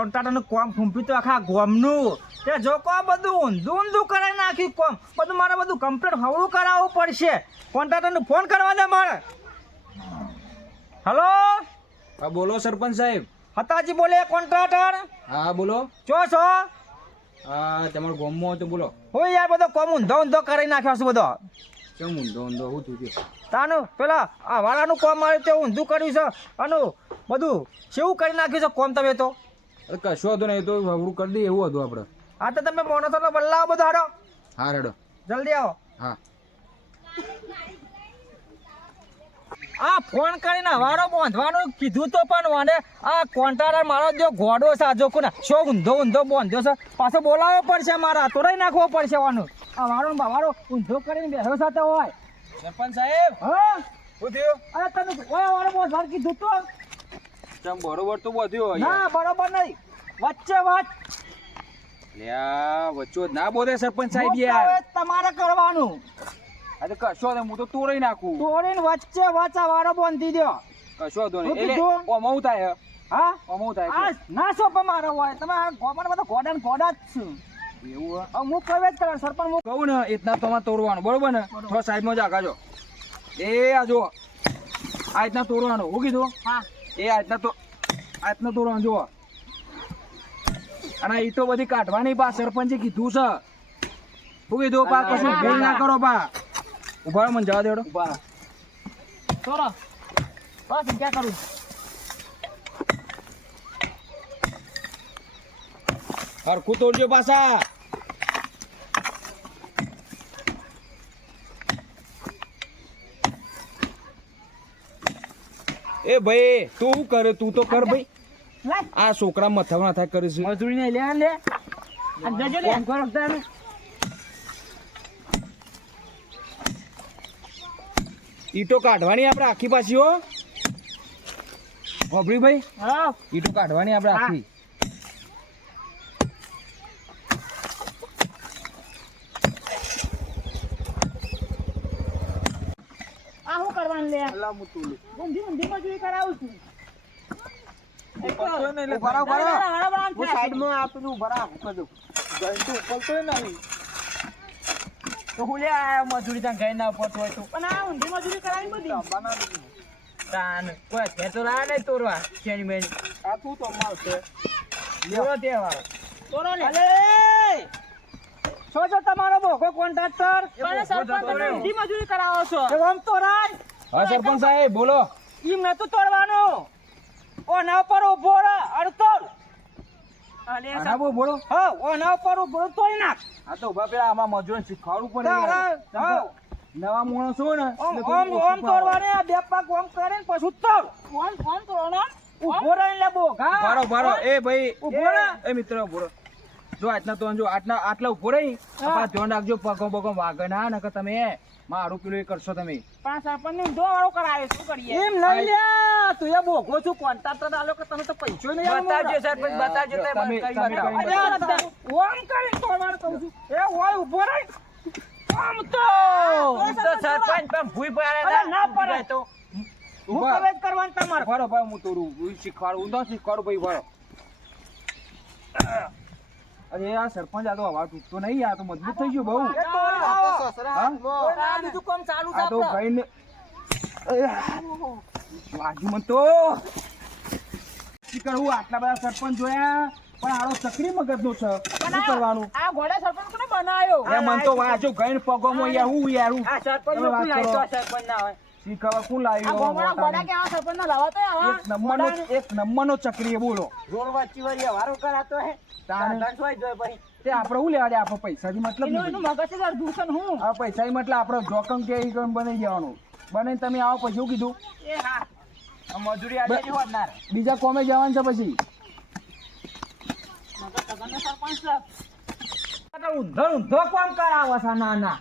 કોન્ટ્રાક્ટરનું કોમ ફૂંપી તો આખા ગોમનું. તે જો કો બધું ઊંધું ઊંધું કરાવી નાખ્યું કોમ. બધું મારે બધું કમ્પ્લીટ હવળું કરાવવું પડશે. કોન્ટ્રાક્ટરને ફોન કરવા દે મારે. હલો હા બોલો સરપંચ સાહેબ. હતાજી બોલે કોન્ટ્રાક્ટર? હા બોલો. ચો છો? હા તમારો ગોમો તો બોલો. હો યાર બધો કોમ ઊંધો ઊંધો કરાવી નાખ્યો છું બધો. કેમ ઊંધો ઊંધો? હું થયું તાનું પેલા આ વાળાનું કોમ આવ્યું તે ઊંધું કર્યું છે. આનું બધું કેવું કરી નાખ્યું છે કોમ તમે તો? કશો હતો ને એ તો હવડું કરી દઈએ એવું હતું આપણે આ તો તમે મોનો તો બદલાવો બધો હાડો. હા રેડો. જલ્દી આવો. હા. આ ફોન કરીને વારો બાંધવાનું કીધું તો પણ વાને આ કોન્ટ્રાક્ટર મારો જો ઘોડો છે આ જોકો ને શો ઊંધો ઊંધો બાંધ્યો છે. પાછો બોલાવવો પડશે મારા તોડાઈ નાખવો પડશે વાનું આ વારો ને વારો ઊંધો કરીને બેઠો સાથે હોય. સરપંચ સાહેબ હા? શું થયું? અરે તમે ઓય વારો બાંધવાનું કીધું તો? ચમ બરોબર તો બધું ના બરોબર નહીં. વચ્ચે વચ. લ્યા વચ્ચો ના બોલે સરપંચ સાહેબ યાર. તમારે કરવાનું. અરે કશો ને હું તો તોડી નાખું. તોડીને વચ્ચે વચ વારો બાંધી દો કશો તો નહીં. એટલે? ઓમવું થાય હા? ઓમવું થાય આ ના સો મારો હોય. તમે આ ગોમણ બધા ગોડા ને ગોડા જ છું. એવું હે? પ્રવેશ કરવા સરપંચ હું કહું ને એટલા તમારે તોડવાનું બરોબર ને? થોડા સાઈડમાં જ આગાજો એ આ જો આ રીતના તોડવાનું. હું કીધું? હા. એ આજના તો આ તો રાંધો અને એ તો બધી કાઢવાની પા સરપંચે કીધું છે. શું કીધું પા કશું ભૂલ ના કરો પા ઊભા મને જવા દેડો. ઊભા તોરો બસ ક્યાં કરું? હરખું તોડજો પાછા. એ ભાઈ તું શું કરે? તું તો કર ભાઈ. આ છોકરા મથા થાય કરે છે મજૂરી ને લે લે. અને જજો લે ઈટો કાઢવાની આપણે આખી પાછી હો. ભાઈ હા. ઈટો કાઢવાની આપણે આખી આ શું કરવાનું લે અલા હું તું ઊંધી ઊંધી મજૂરી કરાવું છું ઊભા રહો, ઊભા રહો. હળબળાનું હું થાય. સાઈડમાં આપેલું ઊભા રહો, હું કરું. તો. તો મજૂરી ત્યાં ગઈ ના પડતો હોય તો. પણ આ ઊંધી મજૂરી કરાવી બધી. તાન કોઈ ઘેર તો લાયા નહીં તોરવા શેની મેની આ તું તો માલ છે. તોરો તે વાળો. તોરો અલે! છો છો તમારો ભોગો કોન્ટ્રાક્ટર પણ સરપંચ તમે ઊંધી મજૂરી કરાવો છો? એ ઓમ તોરાય હા સરપંચ સાહેબ બોલો. ઈમ નતું તોડવાનું. ઓના ઉપર ઊભો રહે અને અલે આના બોલો હા ઓના ઉપર ઊભો તોડી નાખ. આ તો ઊભા પેલા આમાં મજૂરને શીખવાડવું પડે હા. નવા માણસો ને ઓમ ઓમ ઓમ તોડવાને આ બે પગ ઓમ કરે ને પછી તોડ. ઓમ ઓમ તોડવાનો? ઊભો લે બો ભારો ભારો એ ભાઈ ઊભો રહે. એ મિત્ર ઊભો રહે. જો આટલા તો જો આટલા આટલા ઊભો રહી. આપા ધ્યાન રાખજો પગો પગો વાગે ના નકર તમે મારું પેલું એ કરશો તમે. પાંચ સરપંચ ઊંધો વાળો કરાવે શું કરીએ? એમ નહીં લ્યા તું એ બોગો છું કોન્ટ્રાક્ટર આલો કે તમે તો પૈસો નહીં બતાવજો સરપંચ બતાવજો તમે- તમે ઓમ કરી તોડવાનું કહું છું. એ હોય ઊભો રહી. આમ તો. તો સરપંચ પણ ભૂઈ પડે ના પડે. તો. હું. કરવાનું તમારે. ભારો ભાઈ હું તોડું. શીખવાડું. હું તો શીખવાડું ભાઈ ભારો અરે આ સરપંચ આ તો અવાજ તૂટતો નહીં આ તો મજબૂત થઈ ગયો બહુ. બીજું કામ ચાલુ આ તો ભાઈ ને વાગ્યું મને તો હું આટલા બધા સરપંચ જોયા પણ આડો ચકરી મગજ નો છે. શું કરવાનું? આ ઘોડા સરપંચ કોને બનાવ્યો એ મન તો વાંચો ગઈને પગોમાં યાર હું યાર. હું આ સરપંચ તમે વાતનું કરો. સરપંચ ના હોય. શીખવા કોણ આ લાવ્યો ગોમડા ગોડા આ સરપંચ લાવા તો આવા એક નંબરનો એક નંબરનો ચકરી બોલો. રોડ વળી વારો કરાતો હે. તાણ? દંડવાઈ જોય પછી. તે આપણે હું લેવા દે? આપણે પૈસાથી મતલબ નહીં એનું મગજ છે દૂષણ હું? આ પૈસાથી મતલબ આપણો જોકમ કે ઈ બનાવી દેવાનું? બને તમે આવો પછી શું કીધું? એ હા. આ મજૂરી આજે જ હોનાર બીજા કોમે જવાનું છે પછી? મગજ તગન સરપંચ ઊંધો ઊંધો કામ કરાવો છે ના ના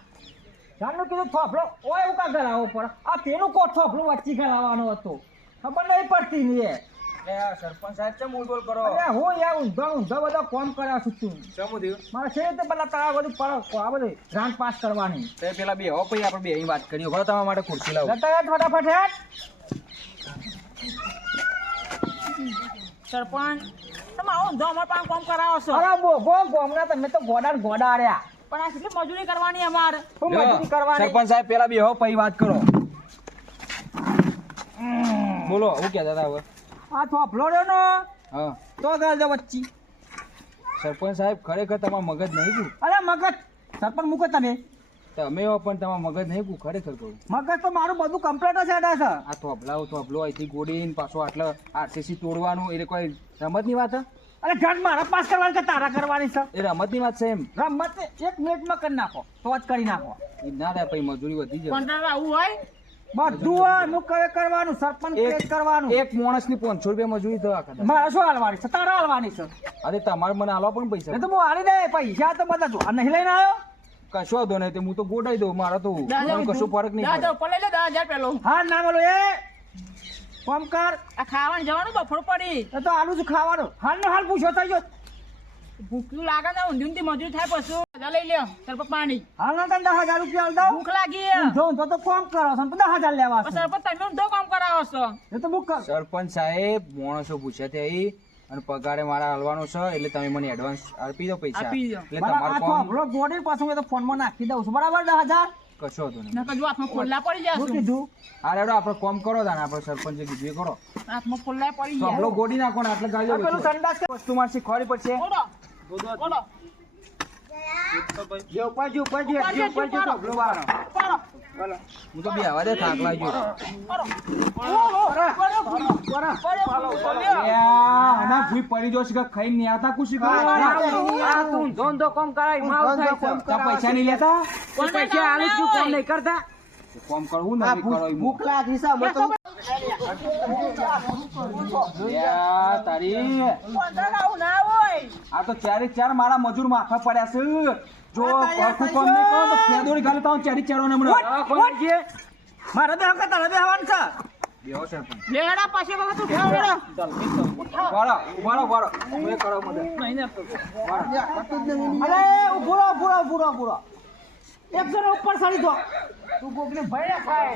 જાણનું કીધું થોફલો ઓય એવું કા કરાવવો પડે આ તેનું કો થોફલો વચ્ચે કરાવવાનો હતો? ખબર નહીં પડતી ને એ. સરપંચ સાહેબ છે બોલ બોલ કરો? અરે હું યાર ઊંધા ઊંધા બધા કોમ કર્યા છું તું. ચમુ થયું? મારે છે તે પેલા તારા બધું પર આ બધું ગ્રાન્ટ પાસ કરવાની. તે પેલા બે હો પછી આપણે બે અહીં વાત કરીએ. હવે તમારા માટે ખુરશી લાવો. ફટાફટ હેઠ સરપંચ તમે આવો ઊંધો અમારા પાસે કોમ કરાવો છો. અરે બોગો ગોમના તમે તો ગોડા ગોડા આર્યા પણ આ કેટલી મજૂરી કરવાની અમારે? શું મજૂરી કરવાની? સરપંચ સાહેબ પેલા બી હો પછી વાત કરો. બોલો હું કહેતા હતા હવે આ થોભલો રહ્યો ને હા. તો ગયો વચ્ચી. સરપંચ સાહેબ ખરેખર તમારું મગજ નહીં ગયું અરે મગજ સરપંચ મૂકો તમે. તમે પણ તમારું મગજ નહીં ગયું ખરેખર કહું. મગજ તો મારું બધું કમ્પ્લીટ જ અડા છે. આ થોભલાઓ થોભલો અહીંથી ગોડીને પાછો આટલો આરસીસી તોડવાનું એટલે કોઈ રમતની વાત હે? અરે ઘટ મારા પાસ કરવાની કે તારા કરવાની છે? એ રમતની વાત છે એમ. રમત એક મિનિટમાં કરી નાખો તો જ કરી નાખો. એ ના રે પછી મજૂરી વધી જાય કોન્ટ્રાક્ટર આવું હોય? બધું આનું કરે કરવાનું સરપંચ કેસ કરવાનું. એક માણસની પાંચસો રૂપિયા મજૂરી તો કરે મારે શું હાલવાની છે? તારા હાલવાની છે? અરે તમારે મને હાલવા પણ પૈસા. તો હું હાલી દે પૈસા તો બધા જો આ નહીં લઈને આવ્યો? કશો વાંધો નહીં તે હું તો ગોડાઈ દઉં મારા તો કશું ફરક નહીં હા ના બોલો એ કોમ કર. આ ખાવાનું જવાનું બફોર પડી. એ તો આલુ જ ખાવાનું. હાલ નો હાલ પૂછો થઈ ગયો. ભૂખ્યું લાગે ને ઊંધી ઊંધી મજૂર થાય પછી. હજાર લઈ લ્યો સરપંચ પાણી. હાલ ના તને દસ હજાર રૂપિયા દો ભૂખ લાગી ઊંધો ઊંધો તો કોમ કરો છો દસ હજાર લેવા સરપંચ તમે ઊંધો કામ કરાવો છો. એ તો બુક કર. સરપંચ સાહેબ માણસો પૂછે તે અહીં અને પગારે મારા હાલવાનો છે એટલે તમે મને એડવાન્સ આપી દો પૈસા. એટલે તમારું કામ આપણો પાછું મેં તો ફોનમાં નાખી દઉં છું. બરાબર દસ હજાર? કશો હતો નહીં. નકર જો હાથમાં ખોલ્લા પડી શું કીધું આ રેડો આપણે કોમ કરો તાને આપણે સરપંચ કીધું એ કરો. હાથમાં ખોલ્લા પડી તો આપણો જાય ગોડી નાખો ને આટલે આ પેલું સંડાસ વસ્તુ મારે શીખવાડી પડશે. ઓડો ઓડો જે ઉપર જે ઉપર જે ઉપર જે. પાડો હું તો બે આવા દે થાક લાગ્યો. આના ભૂઈ પડી જો છે ખાઈ નહીં આવતા કુછ આ તું ધોંધો કોમ કરાય માવ થાય છે. પૈસા નહીં લેતા? પૈસા આલે તું કોમ નહીં કરતા? કોમ કરવું નથી કરો. ભૂખ લાગી તો એ આ તારી ના આ તો ચારે ચાર મારા મજૂર માથા પડ્યા છે. જો હરખું કોમ નહીં કરો તો ખેદોડી ખાલી તો ચારી ચારો ને હમણાં મારે બે વખત તારે બે હવાનું છે બેહો લેડા તું ઉઠાવ લેડા વાળો વાળો વાળો હું કરો મદદ અરે ઊભો ઊભો ઊભો ઊભો એક જણ ઉપર સાડી દો. તું કોકને ભયડા ખાય.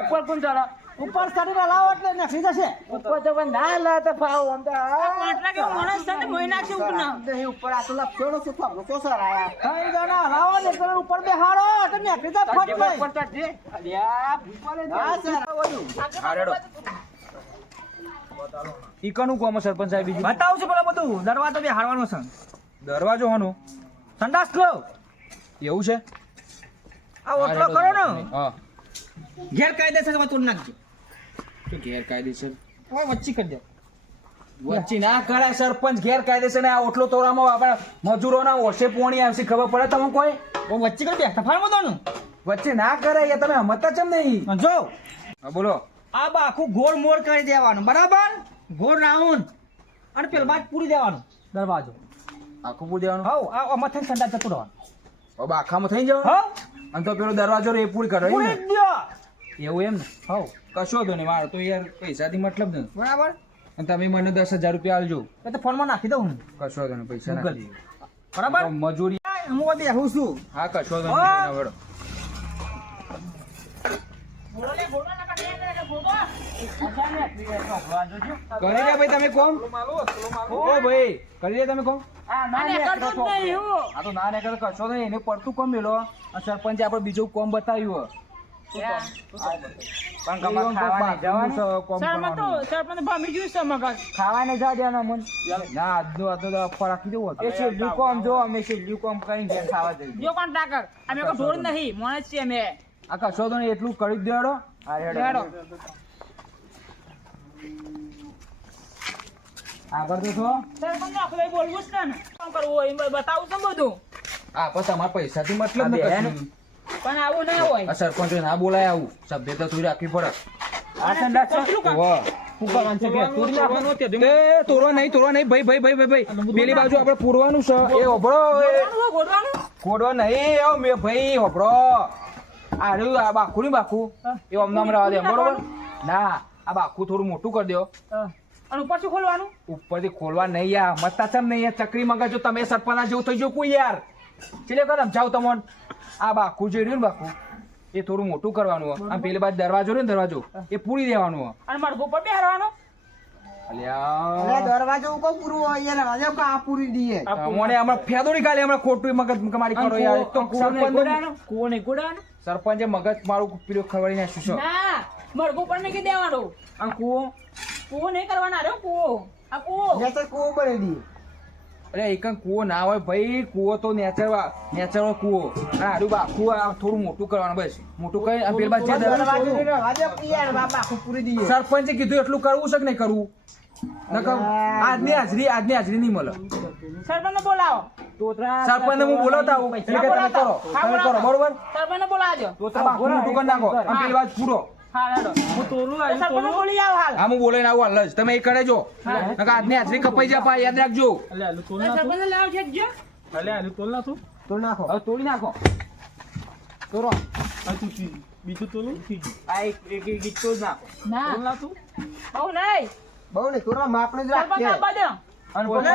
ઉપર કોણ ચાલે? ઉપર ચડીને લાવો એટલે નખી જશે ઉપર તો પણ ના લા તો ફાવ આમ તો કોન્ટ્રાક્ટ એવો માણસ છે ને મોઈ નાખશે ઉપરના ઉપર આ તો લપસેડો છે તો આપણો સર આયા. ત્રણ જણા લાવો ને એક ઉપર બે હારો તો નખરી જાય ફટ લઈ. પડતા છે. અલ્યા ભૂપા લે હા સર. હા રેડો ઈકાનું કોમ સરપંચ સાહેબ બીજું. બતાવું છું પેલા બધું. દરવાજો બે હારવાનો છે. દરવાજો હોનો. સંડાસ લો. એવું છે? આ ઓટલો કરો ને. હા. ગેરકાયદેસર વસ્તુ નાખજો. તો ગેરકાયદેસર? ઓય વચ્ચી કરી દે. વચ્ચે ના કરાય સરપંચ ગેરકાયદેસર ને આ ઓટલો તોડામાં આપણે મજૂરોના ઓછે પોણી આવશે ખબર પડે તમે કોઈ? વચ્ચે કરી દે તફાણ બધો વચ્ચે ના કરાય એ તમે હમતા ચમ નહીં? જો. હા બોલો. આ બા આખું ગોળ મોર કરી દેવાનું બરાબર? ગોળ રાઉન્ડ. અને પેલ બાજ પૂરી દેવાનું દરવાજો. આખું પૂરી દેવાનું? હવ આ આમાં થઈને સંડાસ જતું રહેવાનું. હવે આખામાં થઈ જાવ હવ. અને તો પેલો દરવાજો રે એ પૂરી કરો એવું એમ ને? હવ. કશો તો નહીં મારે તો યાર પૈસાથી મતલબ નથી. બરાબર. અને તમે મને દસ હજાર રૂપિયા આલજો એ તો ફોનમાં નાખી દઉં હું. કશો તો ને પૈસા. નાખી. બરાબર? મજૂરી હું બેહું છું. હા કશો તો હા. નહીં વડો બોલો લે બોલો ના કરી દે ભાઈ તમે કોમ? ઓ ભાઈ કરી દે તમે કોમ? આ તો ના ને કરે કશો નહીં એને પડતું કોમ મેલો આ સરપંચે આપણે બીજું કોમ બતાવ્યું. પણ ગમે જવાનું? તો સરપંચ ભમી ગયું છે મગજ. ખાવાને જા દેવાના મન. ના આજનું આ તો અફવા રાખી એ છેલ્લું કોમ જો અમે છેલ્લું કોમ કરીને ઘેર ખાવા જઈએ. જો કોન્ટ્રાક્ટર અમે કોઈ ઢોર નહીં મોણસ છીએ અમે. આ કશો તો એટલું કરી દેડો. હા હેડો. રેડો આગળ તો છો? સરપંચ ને બોલવું છે ને. શું કરવું હોય બતાવું છું બધું. આ પણ તમારા પૈસાથી મતલબ ને આ બેન. કશું. પણ આવું ના હોય. આ સરપંચ ના બોલાય આવું. સભ્યતા તું રાખવી પડે. આ સંડા છે. વાહ. શું કરવાનું છે? ઘેર? તોડી નાખવાનું? એ તોડવા નહીં તોડવા નહીં. ભાઈ ભાઈ ભાઈ ભાઈ ભાઈ. પેલી બાજુ આપણે પૂરવાનું છે. એ હોભળો એ. ગોળવાનું હોય, ગોળવાનું? કોડવા નહીં એ મે ભાઈ હોભળો. આ રહ્યું આ બાખું નહીં બાખું એ અમને અમને રહેવા દે બરોબર? ના આ બાખું થોડું મોટું કરી દો. અને શું ખોલવાનું? ઉપરથી ખોલવા નહીં યાર. મસ્તા છે નહીં યાર ચકરી મગજ. જો તમે સરપંચ જેવું થઈ ગયું કોઈ યાર. ચલે કર સમજાવ તમને. આ બાકુ જે રહ્યું ને બાકુ એ થોડું મોટું કરવાનું હોય. આમ પેલી બાજુ દરવાજો રહ્યો ને દરવાજો એ પૂરી દેવાનું હોય. અને મડકો પર દરવાજો પૂરું હોય દરવાજો આ પૂરી મને હમણાં ફેદો નીકાળી હમણાં ખોટું મગજ કમાડી કરો યાર. એક તો સરપંચ કુવો નહીં સરપંચે મગજ મારું પીરો ખવડી નાખ્યું છે. ના મરઘું પણ નહીં દેવાનો. આ કુવો કૂવો નહીં કરવાનો રે કુવો આ કૂવો તો કૂવો બનાવી દઈએ અરે એક કૂવો ના હોય ભાઈ કૂવો તો નેચર નેચરલ કૂવો. અને આડું બાખું આ થોડું મોટું કરવાનું બસ. મોટું કરી અને બાદ સરપંચે કીધું એટલું કરવું છે કે નહીં કરવું? નકર આજની હાજરી આજની હાજરી નહીં મળે. સરપંચ બોલાવો. તોતરા હું બોલાવતા આવું. તમે કરો. તમે કરો બરોબર? સરપંચને બોલાવજો. મોટું કરી નાખો. પેલી બાજુ પૂરો. હા હેડો હું તોલું આવ્યું બોલી આવો હાલ. હા હું બોલાઈને આવું હાલ જ તમે એ કરે જો. નકર આજની હાજરી કપાઈ જાય પા યાદ રાખજો. અલે આલુ તોલ એ નાખું. છે જો અલે આલુ તોલ નાખું. તો નાખો. હવે તોડી નાખો. તોરો. આ તું તી- બીજું તોલું? આ એક એક એક એક તોલ નાખો. ના. તોલ નાખું? બહુ નહીં. બહુ ને થોડા માપને જ સરપંચ રાખીએ આપવા દો. અને ઓલે!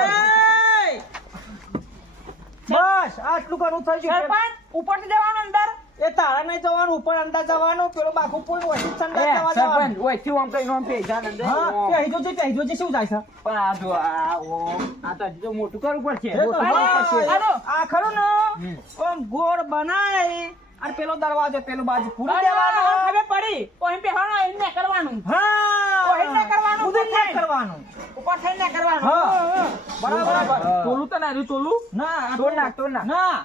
બસ આટલું કરવું થઈ ગયું. ઉપરથી દેવાનું અંદર. એ તારા નહીં જવાનું ઉપર અંદર જવાનું પેલો બાકુ પુલ હોય સંડાસ જવા જવાનું. થી આમ કઈ નોમ પે જાન હા હા પહેરી જોજે પહેરી જોજે શું થાય છે? પણ આ જો આ ઓ આ તો હજી તો મોટું કરવું પડશે. આ ખરું ને ઓમ ગોળ બનાય. અને પેલો દરવાજો પેલો બાજુ પૂરી દેવાનો. ખબર પડી. ઓહી પહેરવાનું એમ ના કરવાનું. હા. ઓહી ના કરવાનું, ઉપર કરવાનું. ઉપર થઈને કરવાનું. હા. બરાબર. તોલું તો ના રહ્યું તોલું? ના તોડ નાખ તોડ નાખ. ના.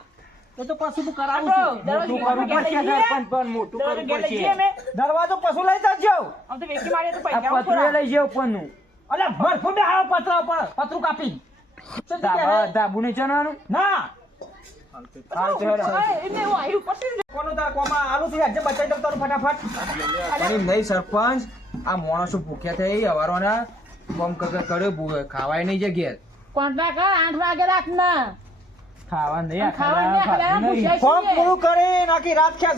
તો પછી હું કરાવું છું. મોટું કરવું પડશે સરપંચ પણ મોટું કરવું ગેટ લઈ જઈએ અમે. પડશે દરવાજો પશુ લઈ જજો. આમ તો પૈસા પતરું લઈ જાવ અલે બે પતરા પતરું કાપી ચણવાનું? ના. પછી સરપંચ આ માણસો ભૂખ્યા થઈ હવારો ના કર્યો ખાવાય નહીં જગ્યા કોન્ટ્રાક્ટ આઠ વાગે રાખના ખાવા નહીં ખાવા નહીં, ખાવા ખાવા નહીં. નહીં. પૂરું કરી નાખી રાત છે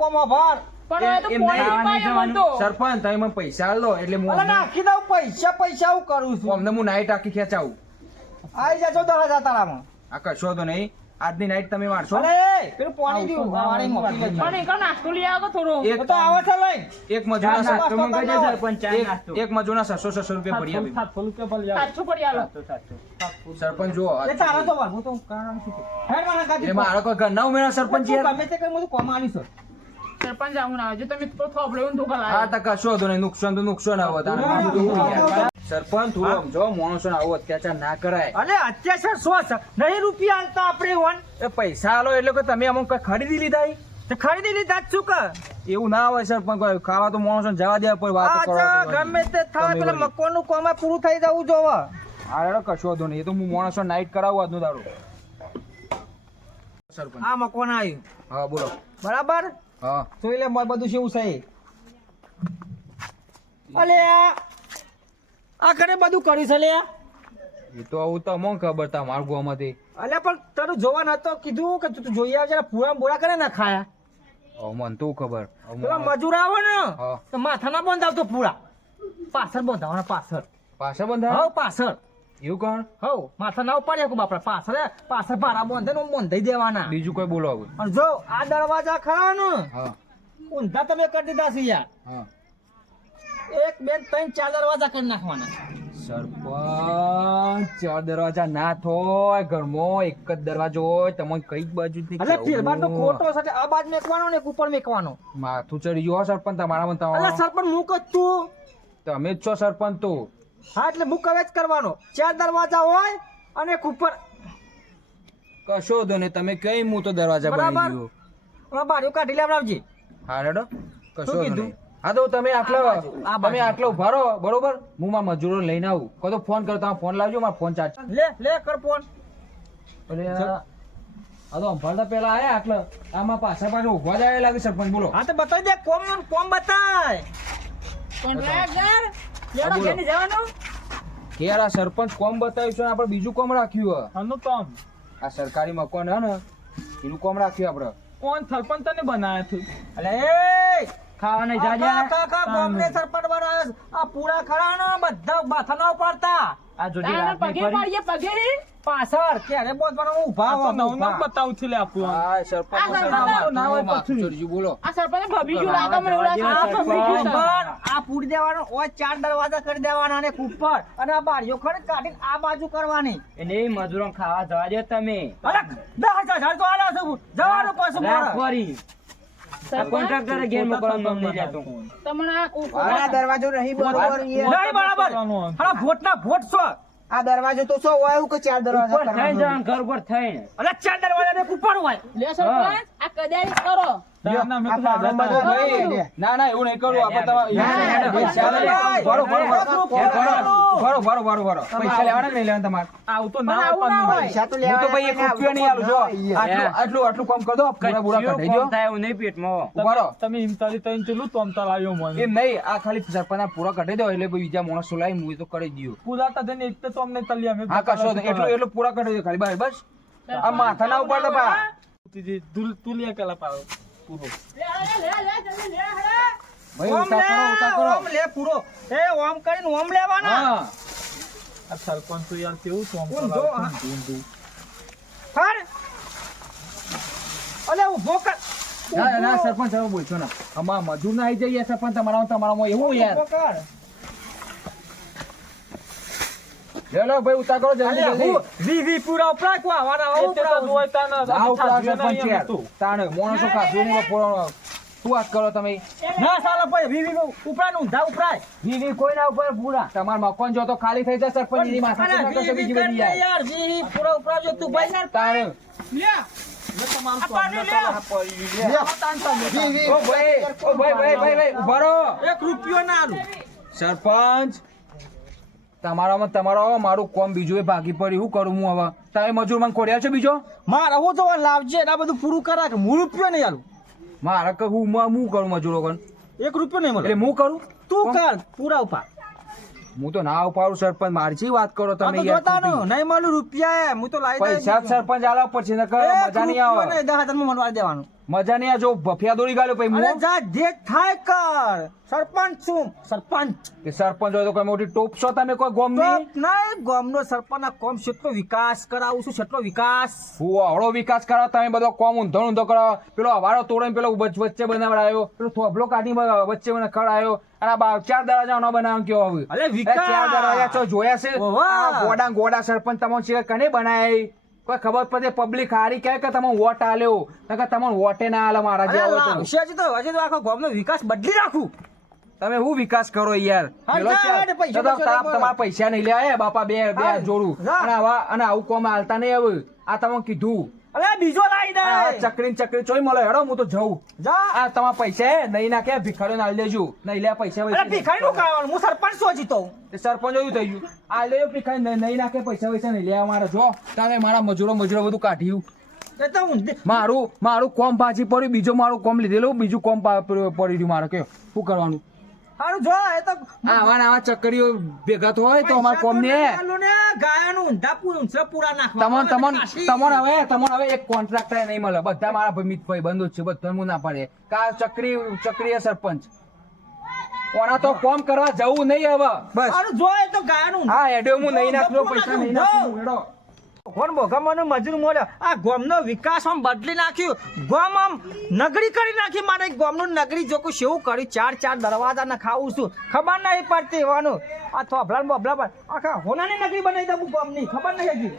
કોમાં ભર પણ હવે તો એમ નહીં, પોણી ખાવા નહીં પાય જવાનું. મને તો. સરપંચ તમે પૈસા આલો એટલે હું નાખી દઉં પૈસા પૈસા હું કરું છું અમને હું નાઈટ આખી ખેંચાવું આઈ જજો દસ હજાર તારામાં આ કશો તો નહીં આજની નાઈટ તમે મારશો? અરે પેલું પાણી દીધું પાણી મોકલી લેજો. પણ એનો નાસ્તો લઈ આવો થોડો. એક તો આવે છે લઈ. એક મજૂરના નાસ્તો મંગાઈ દે સરપંચ ચા એક- નાસ્તો. એક મજૂરના છસો છસો રૂપિયા પડી આવી સાતસો રૂપિયા ભરી આવો. સાતસો પડી આલો. સાતસો, સાતસો. સરપંચ જો એ તારા તો વાર હું તો કારણ શું હેડ મારા કાજી એ મારો કોઈ ઘરના ઉમેરા સરપંચ યાર ગમે તે કઈ હું તો કોમાં. સરપંચ આવું ના જો તમે તો થોભળ્યો એવું ધોકા હા લાગે તો કશો તો નહીં. નુકસાન તો નુકસાન આવો. તારે સરપંચ થોડું સમજો માણસો આવો અત્યાચાર ના કરાય. અને અત્યાચાર શું નહીં રૂપિયા આલતા આપણે વન. એ પૈસા આલો એટલે કે તમે અમુક ખરીદી લીધા તો ખરીદી લીધા જ શું એવું ના હોય સરપંચ ખાવા તો માણસો જવા દેવા પર વાત કરો ગમે તે થાય પેલા વળી. મકોનનું પૂરું થઈ જવું જોવો. હા કશો વાંધો નહીં. એ તો હું માણસો નાઈટ કરાવું આજનું દારૂ સરપંચ. આ મકોન આવ્યું હા બોલો. બરાબર? હા. તો એટલે બધું શું છે અલે આ આ કરે બધું કરી છે લ્યા. એ તો આવું તો અમોને ખબર તા માર ગોમાંથી. અલ્યા પણ તારું જોવા નતો કીધું કે તું જોઈ આવજે પૂરા બોરા કરે ના ખાયા. મન તો ખબર. પેલા મજૂર આવે ને તો માથા ના બંધાવતો પૂરા. પાછળ બંધાવવાના પાછળ. પાછળ બંધા હા પાછળ. એવું કોણ? હવ માથા ના ઉપાડ્યા કો બાપરા પાછળ પાછળ ભારા બંધે ને બંધાઈ દેવાના. બીજું કોઈ બોલો અને જો આ દરવાજા ખરા ને ઊંધા તમે કરી દીધા છે યાર. હા. એક બે ત્રણ ચાર દરવાજા કરી નાખવાના. સરપંચ ચાર દરવાજા ના થોય. ઘરમાં એક જ દરવાજો હોય તમે કઈ બાજુ એટલે ફેરબાર તો ખોટો છે આ બાજુ મેકવાનો ને ઉપર મેકવાનો. માથું ચડી ગયો સરપંચ તમારા મન તમારા સરપંચ મૂક જ તું. તમે જ છો સરપંચ તો. હા એટલે મૂક જ કરવાનો. ચાર દરવાજા હોય અને એક ઉપર. કશો દો ને તમે કઈ હું તો દરવાજા બરાબર. બની ગયો હવે બારીઓ કાઢી લેવડાવજે. હા રેડો. કશો કીધું? હા તો તમે આટલો તમે આટલો ઊભા રહો બરોબર? હું મારા મજૂરો લઈને આવું. કહો તો ફોન કરો તમે ફોન લાવજો મારો ફોન ચાર્જ લે લે કર ફોન. અરે આ આ તો અંભાળતા પેલા આયા આટલો આમાં પાછા પાછું ઊભા જાય લાગે સરપંચ બોલો. હા તો બતાવી દે કોમ કોમ બતાય. પણ હા, જવાનું? કે આ સરપંચ કોમ બતાવ્યું છે ને આપણે બીજું કોમ રાખ્યું હે. કોમ કામ? આ સરકારી મકાન હે ને એનું કોમ રાખ્યું આપણે. કોણ સરપંચ તને બનાવ્યા છે? અલે એ ખાવા નહીં આ જાજે કા કા કા ગામને સરપંચ બનાવ્યો આ પૂરા ખરા બધા માથા પડતા આ જોડી તારે પગે પાડીએ પગે? પાછળ ક્યારે બોલવાનો હું ઊભા આ તો હો, નવું ઊભા. નવું બતાવું છું લે આપું હા સરપંચ આ સરપંચ ના હોય પાછું ચડ્યું, બોલો. આ સરપંચ ભભી જો લાગે મને ઓલા લાગે. આ પૂરી દેવાનો ઓ ચાર દરવાજા કરી દેવાના અને ઉપર. અને આ બારીઓ ખરી કાઢી આ બાજુ કરવાની. એને મજૂરો ખાવા જવા દે તમે. અરે 10000 તો આલા છે. જવાનું પાછું મારે. કોન્ટ્રાક્ટરે ઘેર મોકલવાનું નહીં લેતો તમને આ દરવાજો નહીં બરોબર નહીં બરાબર. અરે ભોટના ભોટ છો. આ દરવાજો તો શું હોય એવું કે ચાર દરવાજા ઉપર કરવાનો? જવાનું ઘર ઉપર થઈને. અરે ચાર દરવાજા ઉપર હોય. લે સરપંચ આ કદાચ કરો. ના ના એવું નહીં કરું. પૈસા લેવાના નહીં લેવાના તમારે. આવું તો ના પૈસા તો તો ભાઈ એક રૂપિયો નહીં આલું જો આટલું આટલું આટલું કામ કરી દો પૂરા પૂરા દો. થાય એવું નહીં પેટમાં ઊભા તમે ઇમતાલી તઈને ચેલું તોમતા લાવ્યો મને. એમ નહીં આ ખાલી સરપંચના પૂરા કઢાઈ દો એટલે બીજા માણસો લાવી હું તો કરી દઉં. પૂરા તા જઈને એક તો તમને તલી અમે હા કશો એટલું એટલું પૂરા કઢી દો ખાલી. બસ બસ. આ માથા ના ઉપર પા. તુલિયા કલા પાડો પૂરો. લે લે લે લે જલ્દી લે હેડે. ભાઈ ઓમ કરો ઉતાર કરો. લે પૂરો. એ ઓમ કરીને ઓમ લેવાના. હા. આ સરપંચ તો યાર કેવું લાવ્યો હા. ઊંધું, ઊંધું. ફાડ અલે ઊભો કર. ના ના સરપંચ હવે બોલશો ના. અમાર મજૂર ના આવી જઈએ સરપંચ તમારા તમારામાં એવું યાર ઊભો કર હેલો ભાઈ ઉતાર કરો જલ્દી જલ્દી વી વી પૂરા ઉપરા કો આવાના એ તે તો જોઈ તા આ ઉપરા આ તું. તાણે માણસો ખાધું નહીં બપોરનો. શું વાત કરો તમે? ના સાલા ભાઈ વી વી ઉપરા નું ધા ઉપરા વી વી કોઈ ના ઉપર પૂરા. તમાર મકાન જો તો ખાલી થઈ જાય સરપંચની માથા ના વી બીજી બની યાર. વી વી પૂરા ઉપરા જો તું ભાઈ. તાણે. લે ના આલું. સરપંચ તમારામાં તમારો મારું કોમ બીજું ભાગી પડી શું કરું હું હવે? તમે મજૂર મને ખોડ્યા છે બીજો? મારે હું તો લાવજે ને આ બધું પૂરું કરા કે હું રૂપિયો નહીં આલું? મારે કે હું હું કરું મજૂરો કોણ? એક રૂપિયો નહીં મળે. એટલે હું કરું? તું કર પૂરા ઉપા હું તો ના ઉપાડું સરપંચ મારી વાત કરો તમે? નહીં મળું રૂપિયા હું તો લાવી પૈસા સરપંચ આલવા પડશે મજા નહીં આવે. દસ હજારમાં મળવા દેવાનું. મજા નહીં આ જો ભફિયા દોડી ગાલ્યો પછી અરે જા જે થાય કર. સરપંચ છું. સરપંચ. કે સરપંચ હોય તો કોઈ મોટી ટોપ છો તમે કોઈ ગોમની? ના ગોમ નો સરપંચ કોમ કેટલો વિકાસ કરાવું છું કેટલો વિકાસ. હું આવડો વિકાસ કરાવ તમે બધો કોમ ઊંધો ઊંધો કરો. પેલો અવાડો તોડે પેલો વચ્ચે બનાવડાયો. પેલો થોભલો કાઢી વચ્ચે મને ખડાયો અને આ બા- ચાર દરવાજા નો બનાવ કયો હવે? અલે વિકાસ ચાર દરવાજા છો જોયા છે. ગોડા ગોડા સરપંચ તમામ છે કને બનાય? કોઈ ખબર પડે પબ્લિક હારી કહે કે તમે વોટ આલ્યો? નકર તમને વોટે ના આલે મારા જેવો તો. હજી તો હજી તો આખો ગામનો વિકાસ બદલી રાખું તમે હું વિકાસ કરો યાર. તમારા પૈસા નહીં લે બાપા બે બે જોડું. અને આવા અને આવું કોમ હાલતા નહીં હવે. આ તમે કીધું. અરે બીજો લાવી દે. ચકરી ચકરી ચોઈ મળે. હેડો હું તો જઉં. જા. આ તમારા પૈસા નહીં નાખે ભિખારીને આલી દેજો. નહીં લે પૈસા અરે ભિખારી નું ખાવાનું હું સરપંચ છું હજી તો. તે સરપંચ એવું થઈ ગયું. આ લેજો ભિખારી. નહીં નાખે પૈસા વૈસા નહીં. લે મારા જો તારે મારા મજૂરો મજૂરો બધું કાઢ્યું. મારું મારું કોમ પાછી પડ્યું બીજું મારું કોમ લીધેલું બીજું કોમ પડી રહ્યું મારે. કયો શું કરવાનું? સારું જો એ તો આવા આવા ચક્કરીઓ ભેગા તો હોય તો અમારા કોમ ને. ગાયાનું ઊંધા પૂ- નાખવા તમન તમન તમન હવે તમન હવે એક કોન્ટ્રાક્ટર નહીં મળે. બધા મારા ભાઈ મિતભાઈ બંધુ જ છે. બધા હું ના પડે કા ચક્રી ચક્રીય સરપંચ. ઓના તો કોમ કરવા જવું નહીં હવે. બસ સારું જો તો ગાયાનું હા એડ્યો હું નહીં નાખલો પૈસા નહીં નાખું હેડો. કોણ ભોગામાં મજૂર મળ્યો આ ગામનો વિકાસ આમ બદલી નાખ્યું. ગામ આમ નગરી કરી નાખી મારે. ગામનું નગરી જોકું કોઈ કર્યું, ચાર ચાર દરવાજા ને ખાવું છું. ખબર નહીં પડતી હોવાનું. આ થોભલા બોભલા પર આખા હોનાની નગરી બનાવી દઉં ગામની. ખબર નહીં હજી.